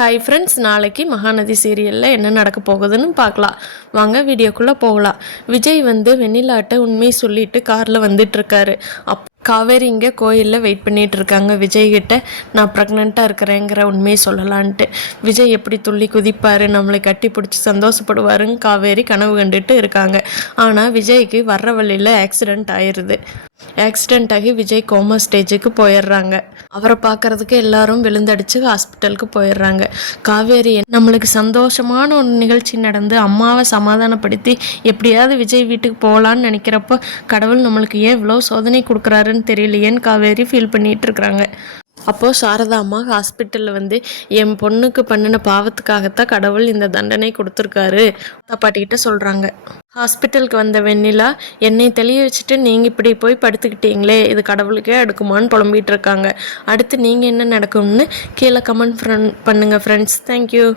Hi friends, நாளைக்கு மகாநதி சீரியலில் என்ன நடக்க போகுதுன்னு பார்க்கலாம். வாங்க வீடியோக்குள்ளே போகலாம். விஜய் வெண்ணிலாட்ட உண்மையை சொல்லிட்டு காரில் வந்துட்டுருக்காரு. காவேரி இங்கே கோயிலில் வெயிட் பண்ணிகிட்டு இருக்காங்க. விஜய்கிட்ட நான் ப்ரெக்னெண்ட்டாக இருக்கிறேங்கிற உண்மையை சொல்லலான்ட்டு. விஜய் எப்படி துள்ளி குதிப்பார், நம்மளை கட்டி பிடிச்சி சந்தோஷப்படுவாருன்னு காவேரி கனவு கண்டுட்டு இருக்காங்க. ஆனால் விஜய்க்கு வர்ற வழியில் ஆக்சிடெண்ட் ஆயிடுது. ஆக்சிடெண்ட் ஆகி விஜய் கோமா ஸ்டேஜுக்கு போயிடுறாங்க. அவரை பார்க்கறதுக்கு எல்லாரும் விழுந்தடிச்சு ஹாஸ்பிட்டலுக்கு போயிடுறாங்க. காவேரி நம்மளுக்கு சந்தோஷமான ஒரு நிகழ்ச்சி நடந்து அம்மாவை சமாதானப்படுத்தி எப்படியாவது விஜய் வீட்டுக்கு போகலான்னு நினைக்கிறப்போ கடவுள் நம்மளுக்கு ஏன் இவ்வளோ சோதனை கொடுக்குறாருன்னு தெரியலையேன்னு காவேரி ஃபீல் பண்ணிட்டு இருக்கிறாங்க. அப்போது சாரதா அம்மா ஹாஸ்பிட்டலில் என் பொண்ணுக்கு பண்ணின பாவத்துக்காகத்தான் கடவுள் இந்த தண்டனை கொடுத்துருக்காரு பாட்டிக்கிட்ட சொல்கிறாங்க. ஹாஸ்பிட்டலுக்கு வந்த வெண்ணிலா என்னை தெளிய வச்சுட்டு நீங்கள் இப்படி போய் படுத்துக்கிட்டீங்களே, இது கடவுளுக்கே அடுக்குமான்னு புலம்பிகிட்டு இருக்காங்க. அடுத்து நீங்கள் என்ன நடக்கும்னு கீழே கமெண்ட் பண்ணுங்கள் ஃப்ரெண்ட்ஸ். தேங்க்யூ.